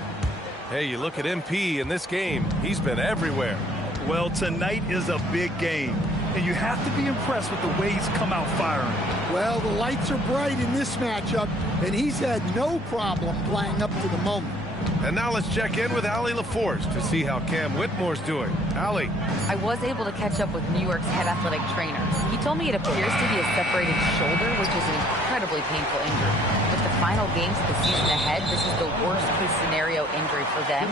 Hey, you look at MP in this game. He's been everywhere. Well, tonight is a big game, and you have to be impressed with the way he's come out firing. Well, the lights are bright in this matchup, and he's had no problem playing up to the moment. And now let's check in with Allie LaForce to see how Cam Whitmore's doing. Allie. I was able to catch up with New York's head athletic trainer. He told me it appears to be a separated shoulder, which is an incredibly painful injury. With the final games of the season ahead, this is the worst-case scenario injury for them.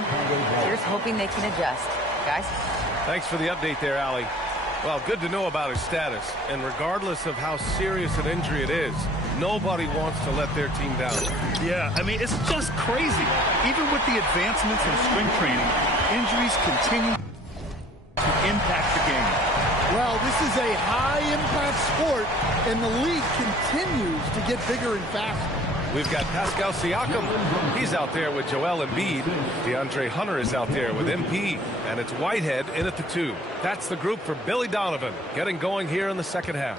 Here's hoping they can adjust. Guys? Thanks for the update there, Allie. Well, good to know about his status. And regardless of how serious an injury it is, nobody wants to let their team down. Yeah, I mean, it's just crazy. Even with the advancements in strength training, injuries continue to impact the game. Well, this is a high-impact sport, and the league continues to get bigger and faster. We've got Pascal Siakam. He's out there with Joel Embiid. DeAndre Hunter is out there with MP. And it's Whitehead in at the 2. That's the group for Billy Donovan, getting going here in the second half.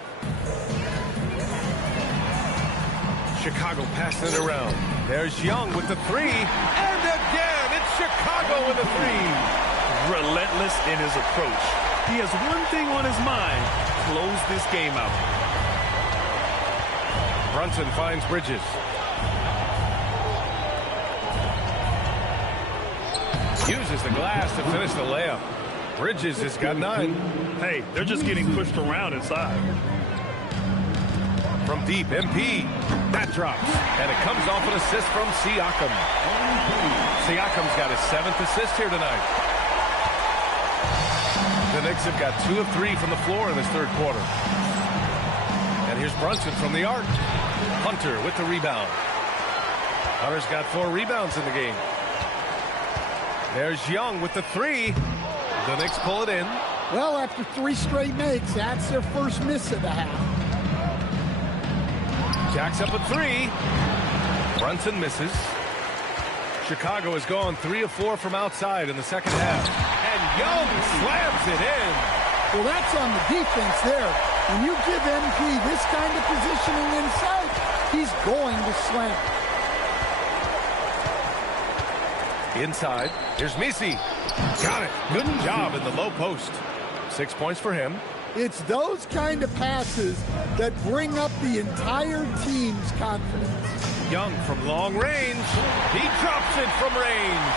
Chicago passing it around. There's Young with the 3. And again, it's Chicago with the 3. Relentless in his approach. He has one thing on his mind: close this game out. Brunson finds Bridges. Uses the glass to finish the layup. Bridges has got 9. Hey, they're just getting pushed around inside. From deep, MP. That drops. And it comes off an assist from Siakam. Siakam's got his 7th assist here tonight. The Knicks have got 2 of 3 from the floor in this third quarter. And here's Brunson from the arc. Hunter with the rebound. Hunter's got 4 rebounds in the game. There's Young with the 3. The Knicks pull it in. Well, after 3 straight makes, that's their first miss of the half. Jacks up a 3. Brunson misses. Chicago has gone 3 of 4 from outside in the second half. And Young slams it in. Well, that's on the defense there. When you give MP this kind of positioning inside, he's going to slam. Inside, here's Misi. Got it. Good job in the low post. 6 points for him. It's those kind of passes that bring up the entire team's confidence. Young from long range. He drops it from range.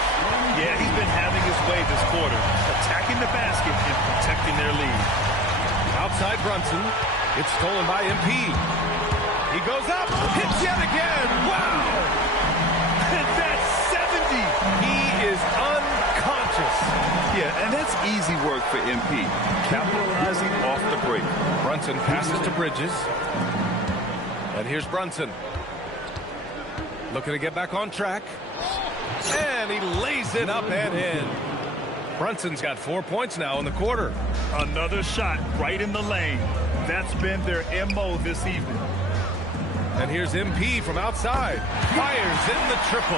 Yeah, he's been having his way this quarter, attacking the basket and protecting their lead. Outside Brunson. It's stolen by MP. He goes up. Hits yet again. Wow. And that's 70. He is unconscious. Brunson passes to Bridges. And here's Brunson. Looking to get back on track. And he lays it up and in. Brunson's got 4 points now in the quarter. Another shot right in the lane. That's been their MO this evening. And here's MP from outside. Fires in the triple.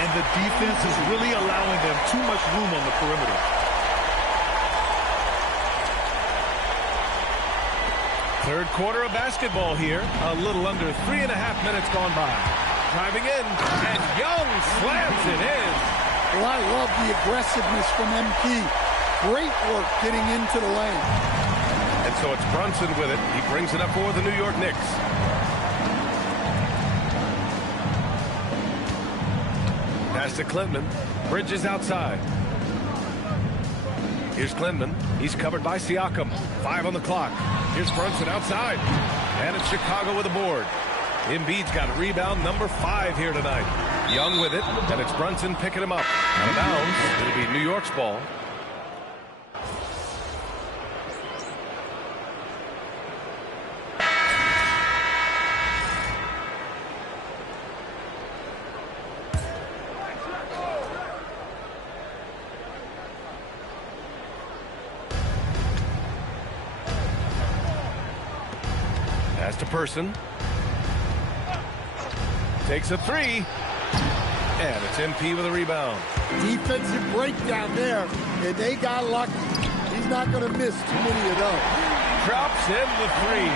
And the defense is really allowing them too much room on the perimeter. Third quarter of basketball here. A little under 3.5 minutes gone by. Driving in, and Young slams it in. Well, I love the aggressiveness from MP. Great work getting into the lane. And so it's Brunson with it. He brings it up for the New York Knicks. Pass to Klintman. Bridges outside. Here's Klintman. He's covered by Siakam. 5 on the clock. Here's Brunson outside. And it's Chicago with a board. Embiid's got a rebound number 5 here tonight. Young with it, and it's Brunson picking him up. Out of bounds. It'll be New York's ball. Pass to Person. Takes a 3. And it's MP with a rebound. Defensive breakdown there, and they got lucky. He's not going to miss too many of those. Drops in the 3.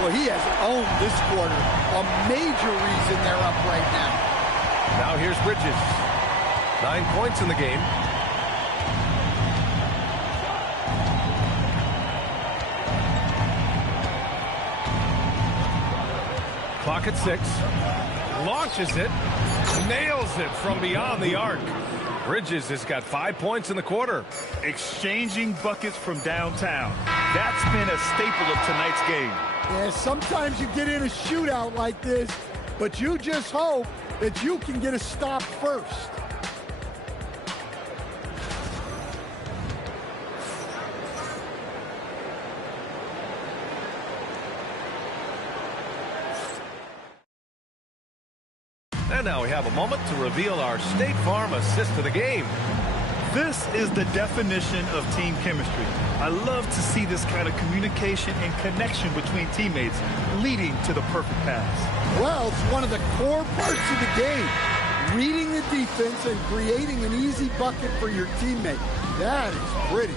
Well, he has owned this quarter. A major reason they're up right now. Now here's Bridges. 9 points in the game. Clock at 6. Launches it. Nails it from beyond the arc. Bridges has got 5 points in the quarter. Exchanging buckets from downtown. That's been a staple of tonight's game. Yeah, sometimes you get in a shootout like this, but you just hope that you can get a stop first. And now we have a moment to reveal our State Farm assist to the game. This is the definition of team chemistry. I love to see this kind of communication and connection between teammates leading to the perfect pass. Well, it's one of the core parts of the game. Reading the defense and creating an easy bucket for your teammate. That is pretty.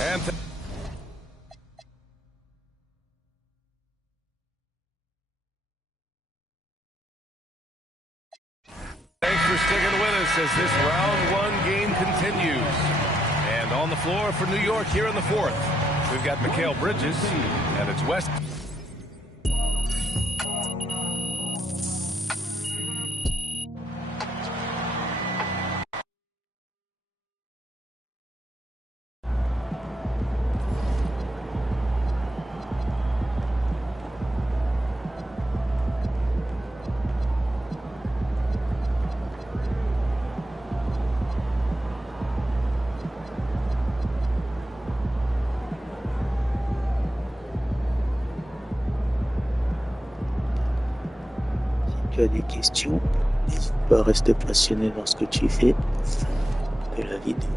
And thanks for sticking with us as this round 1 game continues. And on the floor for New York here in the 4th, we've got Mikal Bridges, and it's West. Tu as des questions, n'hésite pas à rester passionné dans ce que tu fais. Fin de la vidéo.